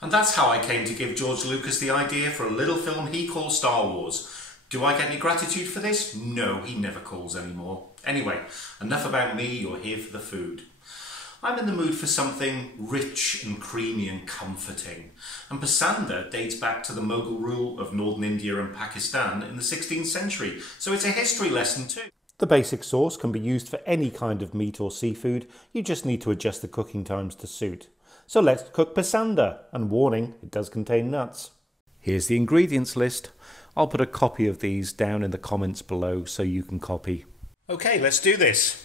And that's how I came to give George Lucas the idea for a little film he calls Star Wars. Do I get any gratitude for this? No, he never calls anymore. Anyway, enough about me, you're here for the food. I'm in the mood for something rich and creamy and comforting. And Pasanda dates back to the Mogul rule of northern India and Pakistan in the 16th century, so it's a history lesson too. The basic sauce can be used for any kind of meat or seafood, you just need to adjust the cooking times to suit. So let's cook Pasanda, and warning, it does contain nuts. Here's the ingredients list. I'll put a copy of these down in the comments below so you can copy. Okay, let's do this.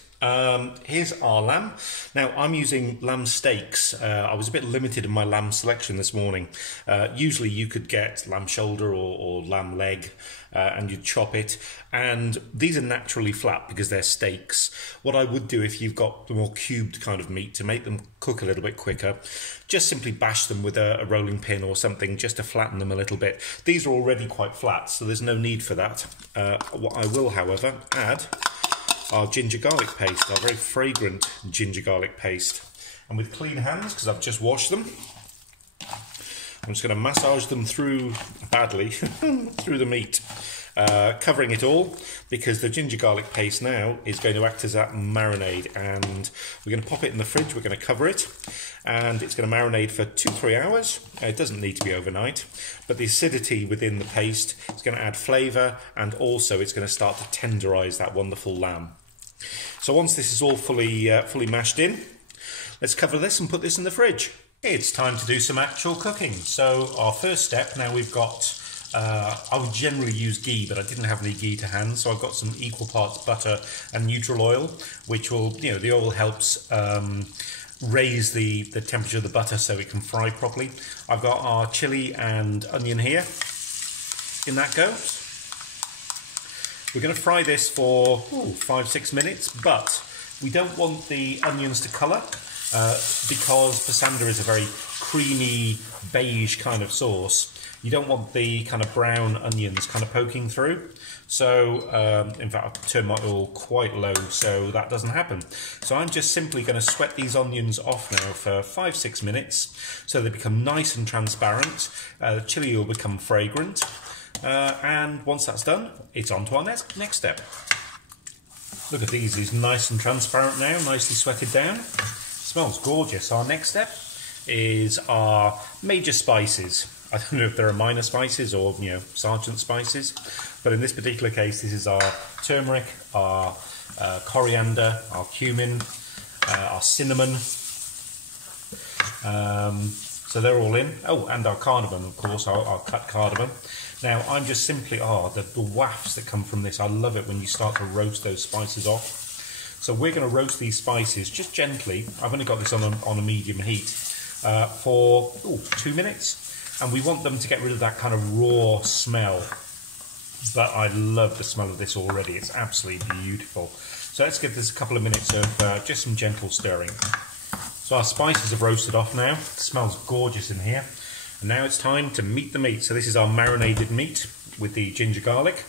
Here's our lamb. Now I'm using lamb steaks. I was a bit limited in my lamb selection this morning. Usually you could get lamb shoulder or lamb leg and you'd chop it, and these are naturally flat because they're steaks. What I would do if you've got the more cubed kind of meat to make them cook a little bit quicker, just simply bash them with a rolling pin or something just to flatten them a little bit. These are already quite flat, so there's no need for that. What I will, however, add our ginger garlic paste, our very fragrant ginger garlic paste. And with clean hands, because I've just washed them, I'm just going to massage them through, badly, through the meat, covering it all, because the ginger garlic paste now is going to act as that marinade, and we're going to pop it in the fridge, we're going to cover it, and it's going to marinate for 2-3 hours. It doesn't need to be overnight, but the acidity within the paste is going to add flavour, and also it's going to start to tenderise that wonderful lamb. So once this is all fully mashed in, let's cover this and put this in the fridge. It's time to do some actual cooking. So our first step, now we've got, I would generally use ghee, but I didn't have any ghee to hand, so I've got some equal parts butter and neutral oil, which will, the oil helps raise the temperature of the butter so it can fry properly. I've got our chilli and onion here. In that goes. We're going to fry this for 5-6 minutes, but we don't want the onions to colour because Pasanda is a very creamy beige kind of sauce. You don't want the kind of brown onions kind of poking through. So, in fact, I've turned my oil quite low so that doesn't happen. So I'm just simply going to sweat these onions off now for 5-6 minutes so they become nice and transparent. The chilli will become fragrant. And once that's done, it's on to our next step. Look at these, it's nice and transparent now, nicely sweated down. Smells gorgeous. Our next step is our major spices. I don't know if there are minor spices or, sergeant spices, but in this particular case, this is our turmeric, our coriander, our cumin, our cinnamon. So they're all in. Oh, and our cardamom, of course, our cut cardamom. Now, I'm just simply, the wafts that come from this, I love it when you start to roast those spices off. So we're going to roast these spices just gently. I've only got this on a medium heat for 2 minutes. And we want them to get rid of that kind of raw smell. But I love the smell of this already. It's absolutely beautiful. So let's give this a couple of minutes of just some gentle stirring. So our spices have roasted off now. It smells gorgeous in here. And now it's time to meat the meat. So this is our marinated meat with the ginger garlic.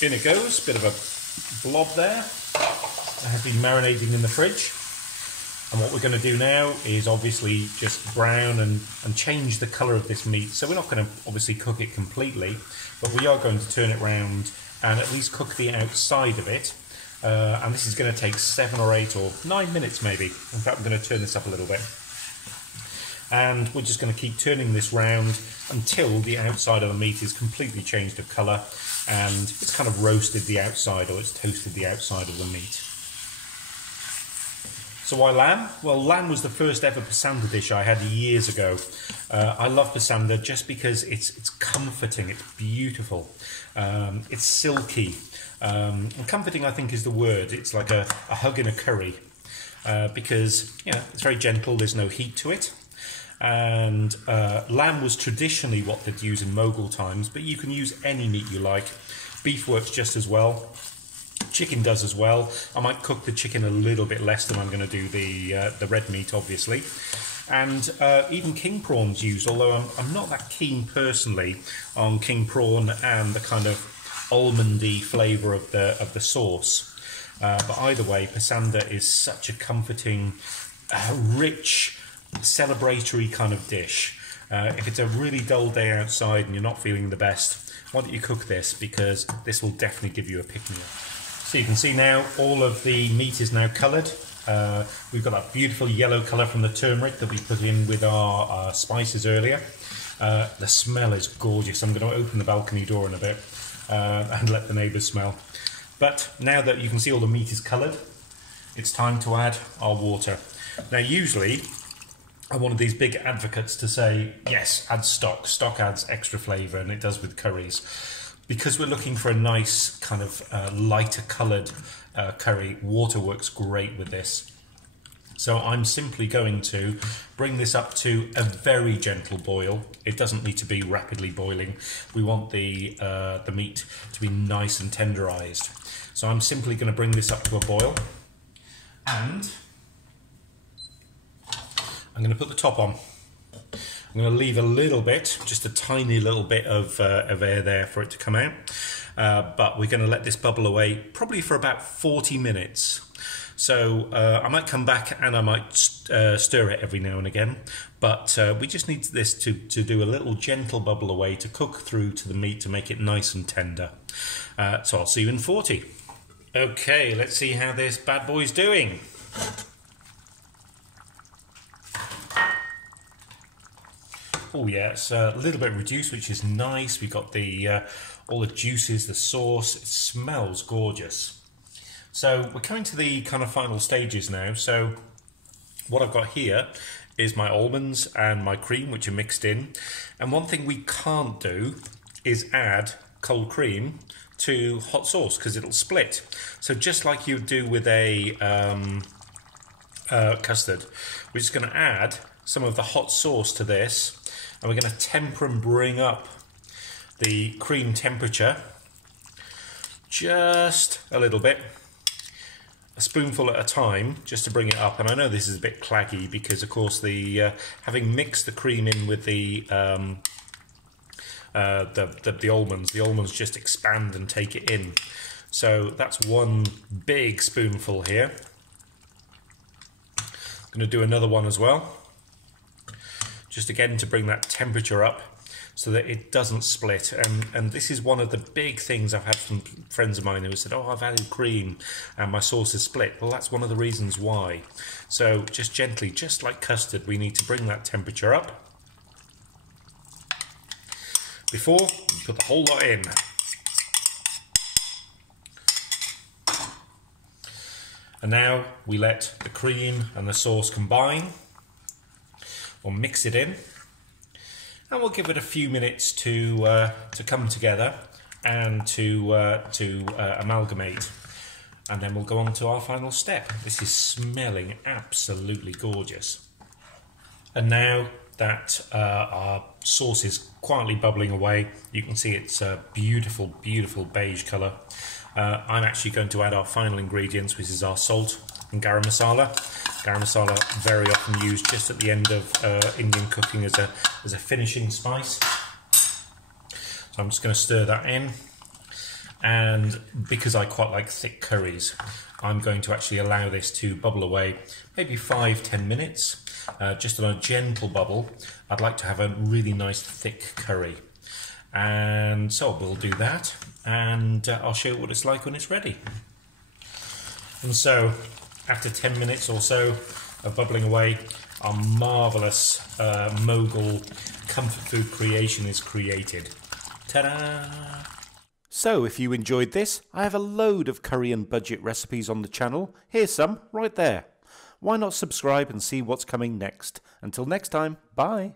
In it goes, bit of a blob there. It has been marinating in the fridge. And what we're going to do now is obviously just brown and change the colour of this meat. So we're not going to obviously cook it completely, but we are going to turn it round and at least cook the outside of it. And this is going to take 7 or 8 or 9 minutes maybe. In fact, I'm going to turn this up a little bit. And we're just going to keep turning this round until the outside of the meat is completely changed of colour and it's kind of roasted the outside, or it's toasted the outside of the meat. So why lamb? Well, lamb was the first ever Pasanda dish I had years ago. I love Pasanda just because it's comforting, it's beautiful, it's silky. And comforting, I think, is the word. It's like a hug in a curry because it's very gentle, there's no heat to it. And lamb was traditionally what they'd use in Mogul times, but you can use any meat you like. Beef works just as well. Chicken does as well. I might cook the chicken a little bit less than I'm going to do the red meat, obviously. And even king prawn's used, although I'm not that keen personally on king prawn and the kind of almondy flavour of the sauce. But either way, Pasanda is such a comforting, rich, celebratory kind of dish. If it's a really dull day outside and you're not feeling the best, why don't you cook this, because this will definitely give you a pick-me-up. So you can see now all of the meat is now coloured. We've got that beautiful yellow colour from the turmeric that we put in with our spices earlier. The smell is gorgeous. I'm going to open the balcony door in a bit and let the neighbours smell. But now that you can see all the meat is coloured, it's time to add our water. Now usually I'm one of these big advocates to say, yes, add stock. Stock adds extra flavour, and it does with curries. Because we're looking for a nice kind of lighter coloured curry, water works great with this. So I'm simply going to bring this up to a very gentle boil. It doesn't need to be rapidly boiling. We want the meat to be nice and tenderised. So I'm simply going to bring this up to a boil, and I'm going to put the top on. I'm going to leave a little bit, just a tiny little bit of air there for it to come out. But we're going to let this bubble away probably for about 40 minutes. So I might come back and I might stir it every now and again. But we just need this to do a little gentle bubble away to cook through to the meat to make it nice and tender. So I'll see you in 40. Okay, let's see how this bad boy's doing. Oh yeah, it's a little bit reduced, which is nice. We've got the all the juices, the sauce. It smells gorgeous. So we're coming to the kind of final stages now. So what I've got here is my almonds and my cream, which are mixed in. And one thing we can't do is add cold cream to hot sauce, because it'll split. So just like you would do with a custard, we're just going to add some of the hot sauce to this. And we're going to temper and bring up the cream temperature just a little bit, a spoonful at a time, just to bring it up. And I know this is a bit claggy because, of course, the having mixed the cream in with the almonds just expand and take it in. So that's one big spoonful here. I'm going to do another one as well, just again to bring that temperature up so that it doesn't split. And this is one of the big things I've had from friends of mine who have said, oh, I've added cream and my sauce is split. Well, that's one of the reasons why. So just gently, just like custard, we need to bring that temperature up before we put the whole lot in. And now we let the cream and the sauce combine. We'll mix it in, and we'll give it a few minutes to come together and to amalgamate, and then we'll go on to our final step. This is smelling absolutely gorgeous. And now that our sauce is quietly bubbling away, you can see it's a beautiful, beautiful beige colour. I'm actually going to add our final ingredients, which is our salt and garam masala. Garam masala very often used just at the end of Indian cooking as a finishing spice. So I'm just going to stir that in, and because I quite like thick curries, I'm going to actually allow this to bubble away maybe 5-10 minutes, just on a gentle bubble. I'd like to have a really nice thick curry, and so we'll do that, and I'll show you what it's like when it's ready. And so after 10 minutes or so of bubbling away, our marvellous Mogul comfort food creation is created. Ta-da! So if you enjoyed this, I have a load of curry and budget recipes on the channel. Here's some right there. Why not subscribe and see what's coming next? Until next time, bye!